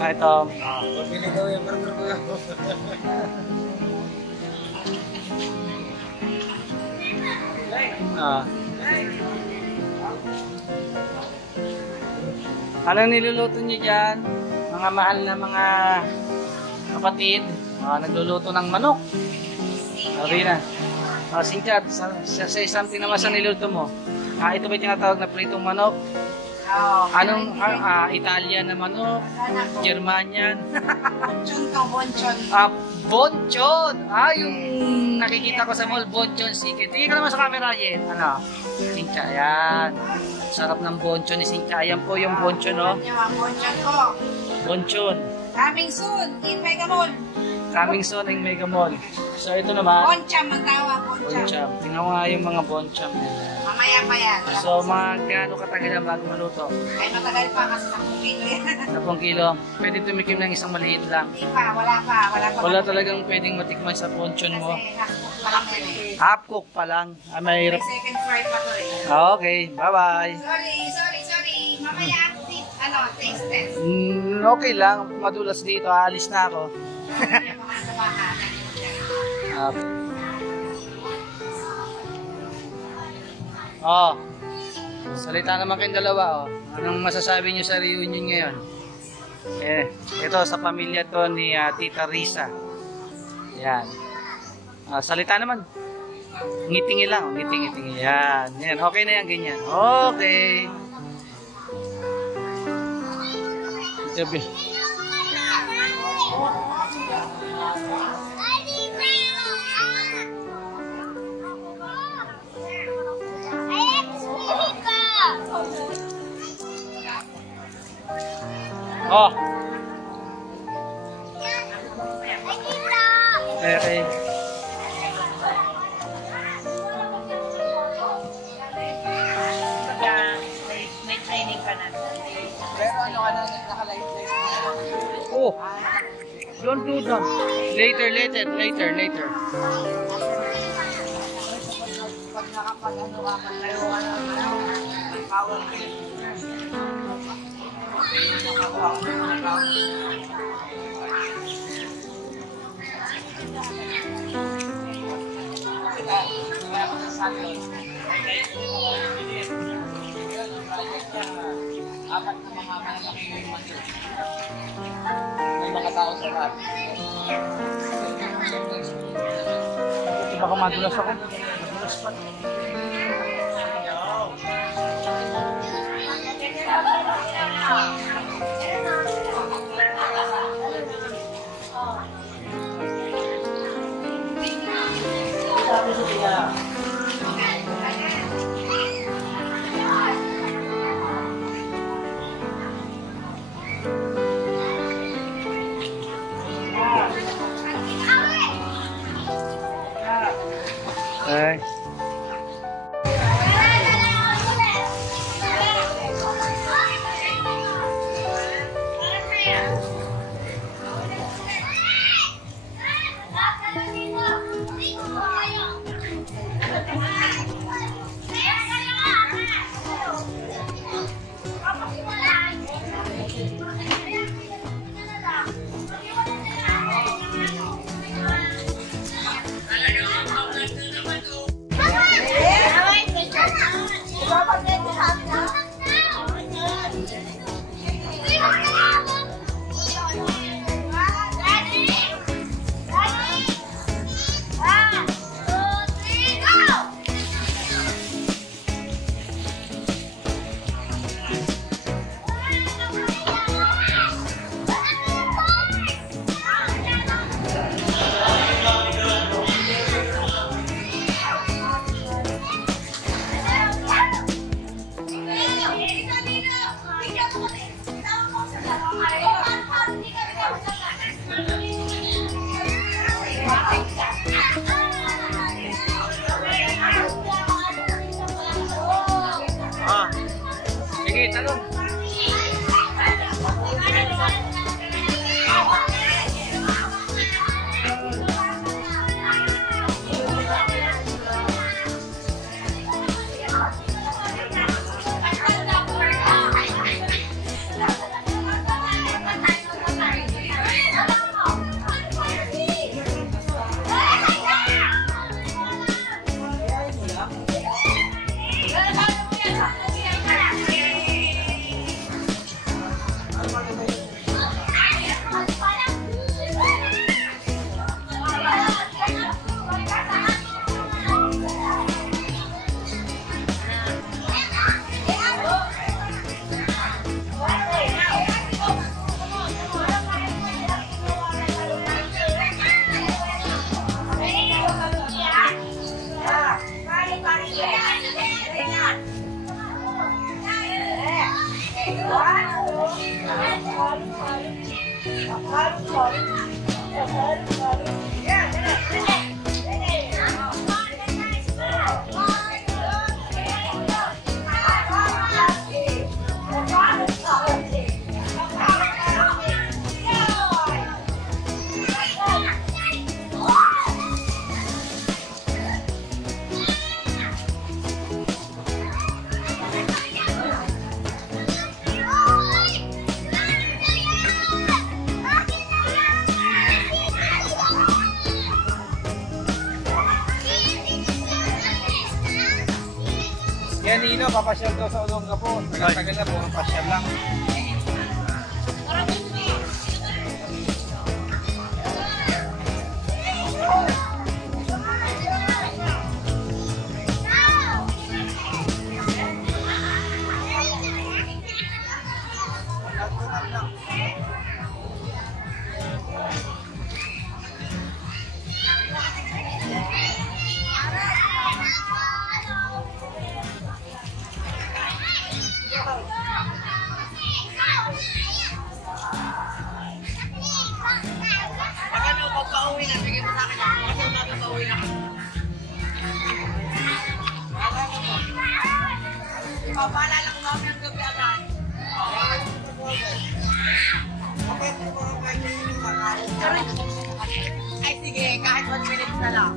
Ito. Pili daw yung burger ko yun. Anong niluluto niyo dyan? Mga mahal na mga kapatid. Nagluluto ng manok. Sabi na. Singkat, say something naman sa niluto mo. Ito ba yung tinatawag na pritong manok? Anong Italian na manok? Germanian? Bonchon to, bonchon. Bonchon! Yung nakikita ko sa mall, bonchon chicken. Tingin ka naman sa camera, Yen. Sincha, yan. Sarap ng bonchon ni Sincha. Ayan po yung bonchon, no? Bonchon ko. Bonchon. Coming soon in Mega Mall. Coming soon in Mega Mall. So, ito naman. Boncham ang tawag, boncham. Boncham. Tingnan ko nga yung mga boncham. Mamaya pa yan. So, mga gaano katagal na bago maluto? Ay, matagal pa kasi 10 kilo yan. 10 kilo. Pwede tumikim ng isang maliit lang. Hindi pa, wala pa. Wala talagang pwedeng matikman sa bonchon mo. Kasi Half cook pa lang. Mahirap. may second fry pa to eh. Okay, bye-bye. Sorry. Mamaya, taste test. Okay lang. Madulas dito. Aalis na ako. Salita naman kayong dalawa. Anong masasabi niyo sa reunion ngayon? Ito sa pamilya to ni Tita Risa. Yan. Salita naman. Ngitingi lang. Ngitingi. Yan. Okay na yan. Ganyan. Okay. Sabi. Okay. May training ka na. Pero nakalive. Don't do that. Later. Pag nakapag-ano ka, maglayo ka ng power. Apat na mga malaki yung may mga tao sa lahat. Baka madulas ako. Madulas pa. Okay. Yan Nino, papasyal daw sa Olongapo. Tagal-tagal na po, pasyal lang. Ano, pagpa-uwi na, bigyan mo sa akin ako. Kasi magpapa-uwi na. Ipapaalala ko namin ang gabi agad. Ay sige, kahit 1 minute na lang.